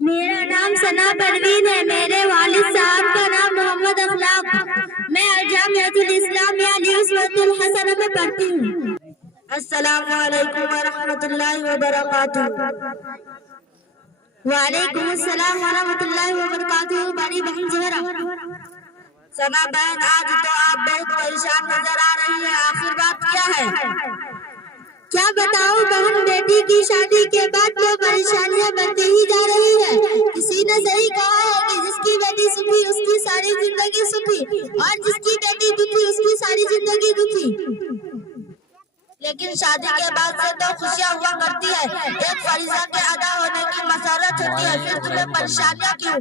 میرا نام ثنا پروین ہے. میرے والد صاحب کا نام محمد اخلاق. میں الجامعۃ الاسلامیہ نسبۃ الحسن میں پڑھتی ہوں. السلام علیکم ورحمۃ اللہ وبرکاتہ. وعلیکم السلام ورحمۃ اللہ وبرکاتہ. بڑی بہن زہرا. ثنا بہن، آج تو آپ بہت پریشان نظر آ رہی ہیں. آخر بات کیا ہے؟ کیا بتاؤں بہن، بیٹی کی شادی کے بعد تو پریشانیاں بڑھتی ہی جا رہی ہے. کسی نے صحیح کہا ہے کہ جس کی بیٹی سکھی اس کی ساری زندگی سکھی، اور جس کی بیٹی دکھی اس کی ساری زندگی دکھی. لیکن شادی کے بعد سے تو خوشیاں ہوا کرتی ہے. ایک فریضہ کے ادا ہونے کی مسرت ہوتی ہے. پھر تمہیں پریشانیاں کیوں؟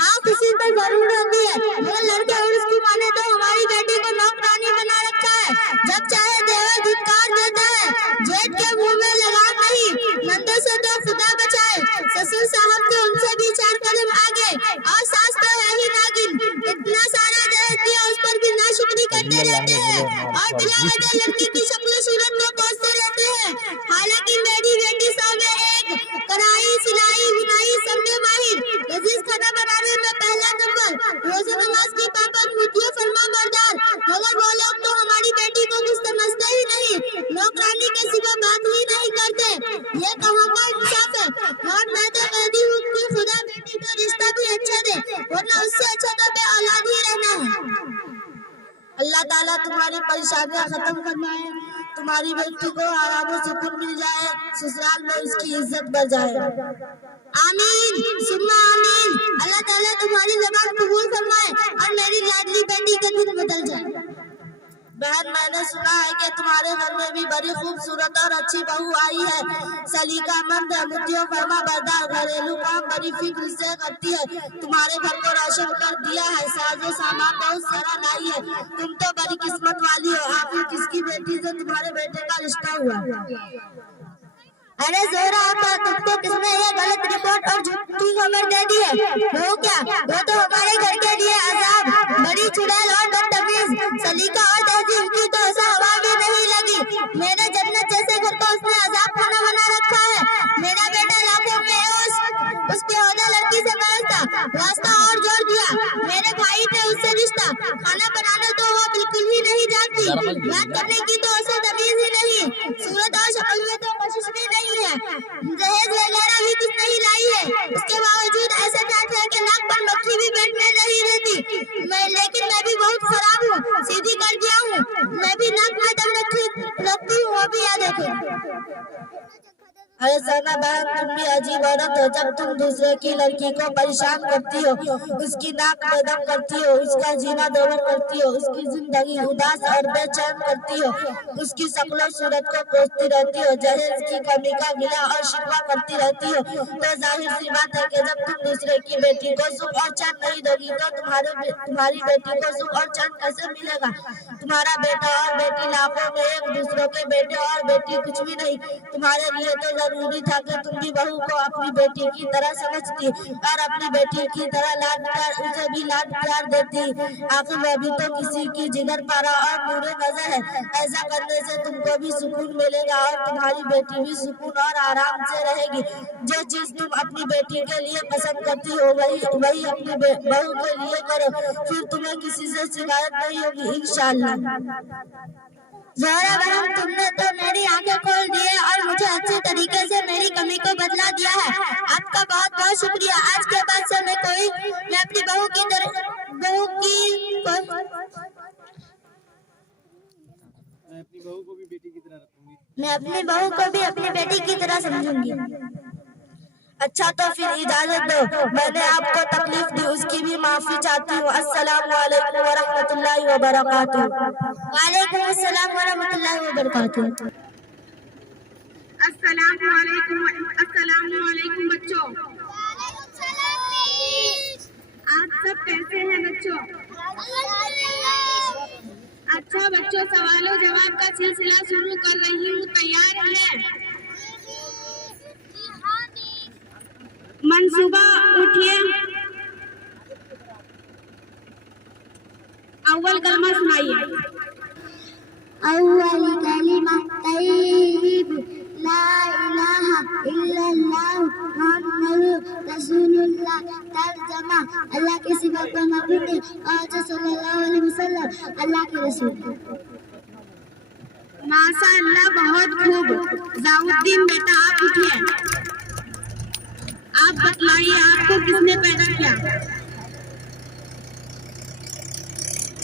ہاں، خوشی تو ضرور ہوتی ہے، مگر لڑکے اور اس کی ماں نے تو ہماری بیٹی کو نوکرانی بنا رکھا ہے. جب چاہے دیور دھتکار دیتا ہے. جیٹ کے منہ میں لگام نہیں. نندوں سے تو خدا بچائے. سسر صاحب تو ان سے بھی 4 قدم آگے، اور ساس تو ہے ہی ناگن. اتنا سارا دہیج دیا، اس پر بھی ناشکری کرتے رہتے ہیں، اور بلا وجہ لڑکی کی شکل و صورت کو کوستے رہتے ہیں. حالانکہ میری بیٹی 100 میں 1، کڑھائی، سلائی، بنائی سب میں ماہر، لذیذ کھانا بنانے میں پہلا نمبر، روزہ نماز کی پابند، مطیع فرما بردار. مگر وہ لوگ تو ہماری بیٹی کو کچھ سمجھتے ہی نہیں، نوکرانی کے سوا بات ہی نہیں کرتے. یہ کہاں کا انصاف ہے؟ اور میں تو کہتی ہوں کہ خدا بیٹی کو رشتہ بھی اچھا دے، ورنہ اس سے اچھا تو بے اولاد ہی رہنا ہے. اللہ تعالیٰ تمہاری پریشانیاں ختم فرمائے، تمہاری بیٹی کو آرام و سکون مل جائے، سسرال میں اس کی عزت بڑھ جائے. آمین ثم آمین. اللہ تعالیٰ تمہاری زبان قبول فرمائے اور میری لاڈلی بیٹی کا دل بدل جائے. بہن، میں نے سنا ہے کہ تمہارے گھر میں بھی بڑی خوبصورت اور اچھی بہو آئی ہے. سلیقہ مند ہے، مطیع فرما بردار، گھریلو کام بڑی فکر سے کرتی ہے، تمہارے گھر کو روشن کر دیا ہے، ساز و سامان بہت سارا لائی ہے. تم تو بڑی قسمت والی ہو. آخر کس کی بیٹی سے تمہارے بیٹے کا رشتہ ہوا؟ ارے زہرا آپا، تم کو کس نے یہ غلط رپورٹ اور جھوٹی خبر دے دی ہے؟ وہ کیا؟ وہ تو ہمارے گھر کے لیے عذاب. بڑی چڑیل اور بدتمیز، سلیقہ اور تہذیب کی تو ایسا ہوا بھی نہیں لگی. میرے جنت جیسے گھر کو اس نے عذاب خانہ بنا رکھا ہے. میرا بیٹا لاکھوں میں اس پہ عہدہ لڑکی سے محض تھا، واسطہ اور جوڑ دیا. میرے بھائی نے اس سے رشتہ، کھانا بنانا تو وہ بالکل ہی نہیں جانتی، بات کرنے کی تو اسے تمیز ہی نہیں، صورت اور شکل میں تو کوشش بھی نہیں ہے، دہیج وغیرہ بھی کچھ نہیں لائی ہے. اس کے باوجود ایسے ٹھاٹ ہے کہ ناک پر مکھی بھی بیٹھنے نہیں دیتی. لیکن میں بھی بہت خراب ہوں، سیدھی کر دیا ہوں. میں بھی ناک میں دم رکھتی ہوں، وہ بھی یاد رکھے. ارے ثنا بہن، تم بھی عجیب عورت ہو. جب تم دوسرے کی لڑکی کو پریشان کرتی ہو، اس کی ناک میں دم کرتی ہو، اس کا جینا دوبر کرتی ہو، اس کی زندگی اداس اور بے چین کرتی ہو، اس کی شکل و صورت کو کوستی رہتی ہو، جہیز کی کمی کا گلہ اور شکوہ کرتی رہتی ہو، تو ظاہر سی بات ہے کہ جب تم دوسرے کی بیٹی کو سکھ اور چین نہیں دو گی تو تمہاری بیٹی کو سکھ اور چین کیسے ملے گا؟ تمہارا بیٹا اور بیٹی لاکھوں میں ایک، دوسروں کے بیٹے اور بیٹی کچھ بھی نہیں. تمہارے لیے تو ضروری تھا کہ تم بھی بہو کو اپنی بیٹی کی طرح سمجھتی اور اپنی بیٹی کی طرح لاڈ پیار، اسے بھی لاڈ پیار دیتی. آخر وہ بھی تو کسی کی جگر پارا اور نور نظر ہے. ایسا کرنے سے تم کو بھی سکون ملے گا اور تمہاری بیٹی بھی سکون اور آرام سے رہے گی. جو چیز تم اپنی بیٹی کے لیے پسند کرتی ہو وہی اپنی بہو کے لیے کرو، پھر تمہیں کسی سے شکایت نہیں ہوگی انشاءاللہ. زہرا بہن، تم نے تو میری آنکھیں کھول دی اور مجھے اچھی طریقے سے میری کمی کو بدلا دیا ہے. آپ کا بہت بہت شکریہ. آج کے بعد سے میں اپنی بہو کی اپنی بیٹی کی طرح سمجھوں گی. اچھا تو پھر اجازت دو، میں نے آپ کو تکلیف دی، اس کی بھی معافی چاہتی ہوں. السلام علیکم ورحمۃ اللہ وبرکاتہ. وعلیکم السلام ورحمۃ اللہ وبرکاتہ. السلام علیکم بچوں. آپ سب کیسے ہیں بچوں؟ اچھا بچوں، سوال و جواب کا سلسلہ شروع کر رہی ہوں، تیار ہیں؟ منصوبہ اٹھیے. اول کلمہ سنائیے. اول کلمہ طیب لا الہ الا اللہ محمد ترجمہ اللہ کے سوا کوئی معبود نہیں اور جو صلی اللہ علیہ وسلم اللہ کے رسول ہیں۔ ماشاء اللہ بہت خوب۔ ضیاءالدین بیٹا آپ اٹھیے، آپ بتلائیے آپ کو کس نے پیدا کیا؟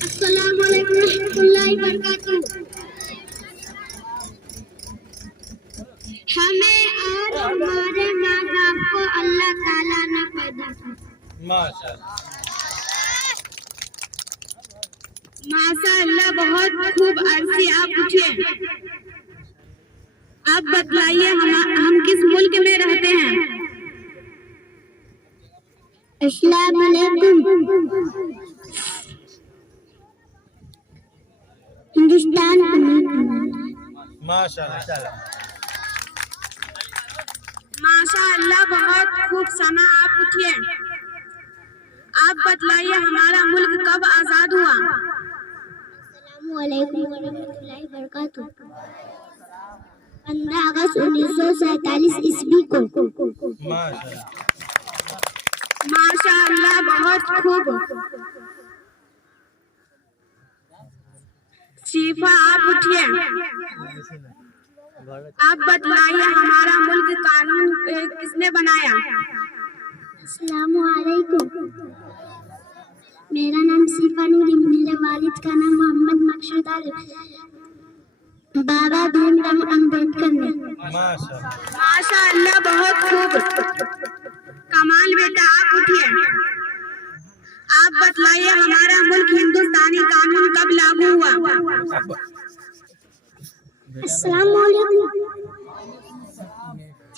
السلام علیکم ورحمۃ اللہ وبرکاتہ۔ ہمیں اور ہمارے ماں باپ کو اللہ تعالیٰ نے پیدا کیا۔ ماشاء اللہ بہت خوب۔ عرصی آپ اٹھیے، آپ بتلائیے ہم کس ملک میں رہتے ہیں؟ السلام علیکم، ہندوستان کا ملک۔ ماشاء اللہ بہت خوب۔ سما آپ اٹھیے، آپ بتلائیے ہمارا ملک کب آزاد ہوا؟ السلام علیکم ورحمۃ اللہ وبرکاتہ۔ 15 اگست 1947 عیسوی کو۔ ماشاء اللہ بہت خوب۔ شیفا آپ اٹھیے، آپ بتلائیے ہمارا ملک قانون کس نے بنایا؟ السلام علیکم، میرا نام شیفا نوری، میرے والد کا نام محمد مقصود علی، بابا بھیم راؤ امبیڈکر نے۔ ماشاء اللہ بہت خوب۔ کمال بیٹا آپ اٹھیے، آپ بتلائیے ہمارا ملک ہندوستانی قانون کب لاگو ہوا؟ السلام علیکم،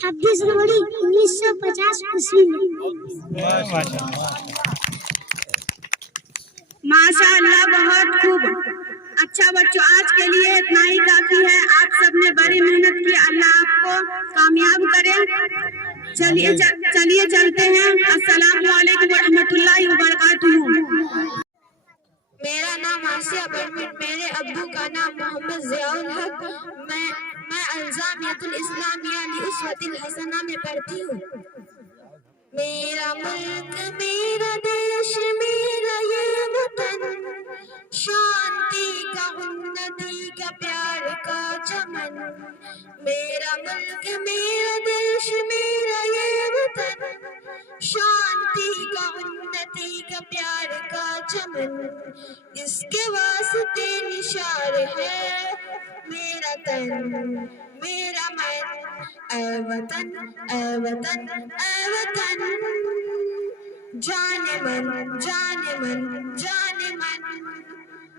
26 جنوری 1950 عیسوی میں۔ ماشاء اللہ بہت خوب۔ اچھا بچوں، آج کے لیے اتنا ہی کافی ہے۔ آپ سب نے بڑی محنت کی، اللہ آپ کو کامیاب کرے۔ چلیے چلتے ہیں۔ السلام علیکم ورحمۃ اللہ وبرکاتہ۔ میرا نام آسیہ پروین، میرے ابو کا نام محمد ضیاء الحق، میں الزامیہ الاسلامیہ لأسوۃ الحسنہ میں پڑھتی ہوں۔ میرا ملک، میرا دیش، میرا یہ وطن، شانتی کا، انتی کا، پیار کا چمن۔ میرا ملک، میرا دیش، میرا یہ وطن، شانتی کا، انتی کا، پیار کا چمن۔ اس کے واسطے نثار ہے میرا تن، میرا من۔ اے وطن، اے وطن، اے وطن، جان من، جان من، جان من۔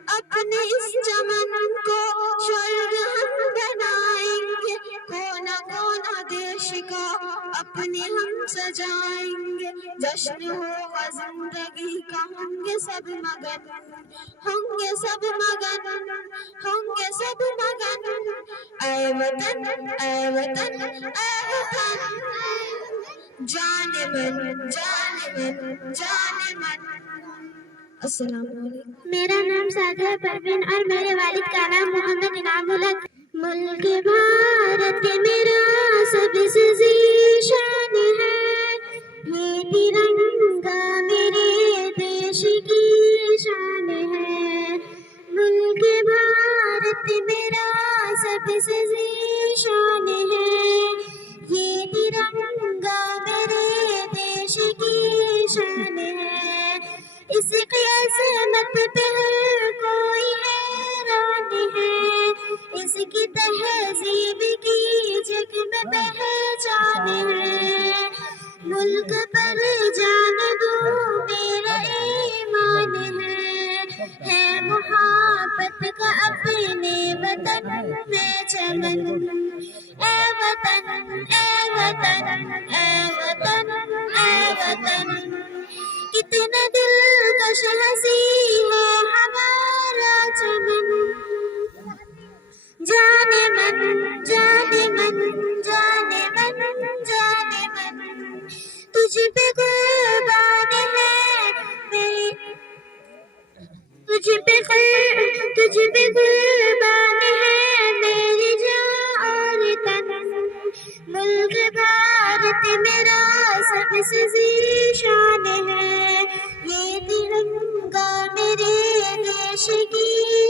اپنے اس چمن کو سرگ ہم بنائیں گے، کونا کونا دیش کا اپنے ہم سجائیں گے۔ جشن ہوگا زندگی کا، ہوں گے سب مگن، ہوں گے سب مگن، ہوں گے سب مگن۔ اے وطن، اے وطن، اے وطن، جان من، جان من، جان من۔ السلام علیکم، میرا نام سادہ پروین اور میرے والد کا نام محمد انعام الحق۔ ملک بھارت میرا سب سے ذیشان ہے، یہ ترنگا میرے دیش کی شان ہے۔ ملک بھارت میرا سب سے ذیشان ہے، یہ ترنگا میرے دیش کی شان ہے۔ اس کی عظمت پہ ہر کوئی حیران ہے، اس کی تہذیب کی جگ میں پہچان ہے۔ ملک پر جان دوں میرا ایمان ہے محبت کا اپنے وطن میں چمن۔ اے وطن، اے وطن، اے وطن، اے وطن، کتنا دلکش ہنسی ہے ہمارا چمن۔ جان من، جان من، جان من، جان من، تجھ پہ قربان ہے میری، تجھ پہ قربان ہے میری جان اور تن۔ ملک بھارت بھارت میرا سب سے ذیشان ہے، یہ ترنگا میرے دیش کی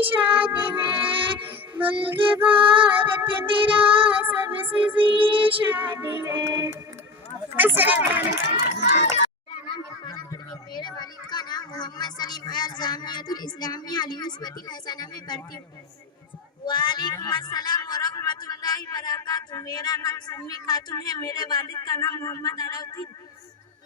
شان ہے، ملک بھارت میرا سب سے ذیشان ہے۔ السلام علیکم۔ میرے والد کا نام محمد سلیم ہے، جامعۃ الاسلامیہ علیہ الحسنہ میں پڑھتی ہوں۔ وعلیکم السلام ورحمۃ اللہ وبرکاتہ۔ میرا نام سمی خاتون ہے، میرے والد کا نام محمد علاؤدین،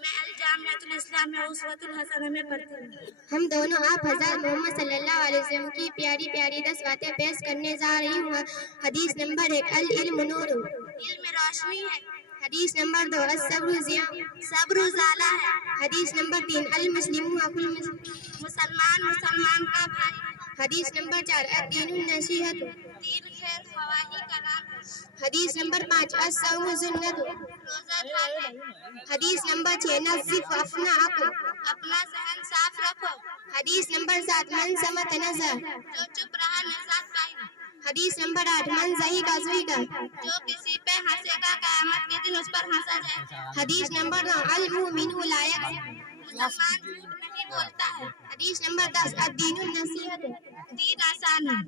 میں الجامعۃ الاسلامیہ اسوۃ الحسنہ میں پڑھتی ہوں۔ ہم دونوں آپ حضرت محمد صلی اللہ علیہ وسلم کی پیاری پیاری 10 باتیں پیش کرنے جا رہی ہوں۔ حدیث نمبر 1، العلم نور، علم روشنی ہے۔ حدیث نمبر 2، الصبر ضیاء، صبر اجالا ہے۔ حدیث نمبر 3، المسلم اخو المسلم، مسلمان کا بھائی۔ حدیث نمبر 4، الدین النصیحت، دین خیر خواہی کا نام ہے۔ حدیث نمبر 5، الصوم جنۃ، روزہ دھر ہے۔ حدیث نمبر 6، نظف اپنا عقل، اپنا ذہن صاف رکھو۔ حدیث نمبر 7، من صمت نظر، جو چپ رہا نجات پائی۔ حدیث نمبر 8، من ضحک ضحک، جو کسی پہ ہنسے گا قیامت کے دن اس پر ہنسا جائے۔ حدیث نمبر 9، المؤمن لا یکذب، مسلمان جھوٹ نہیں بولتا ہے۔ حدیث نمبر 10، الدین النصیحت، دین آسان ہے۔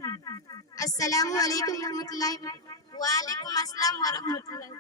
السلام علیکم ورحمۃ اللہ۔ وعلیکم السلام ورحمۃ اللہ۔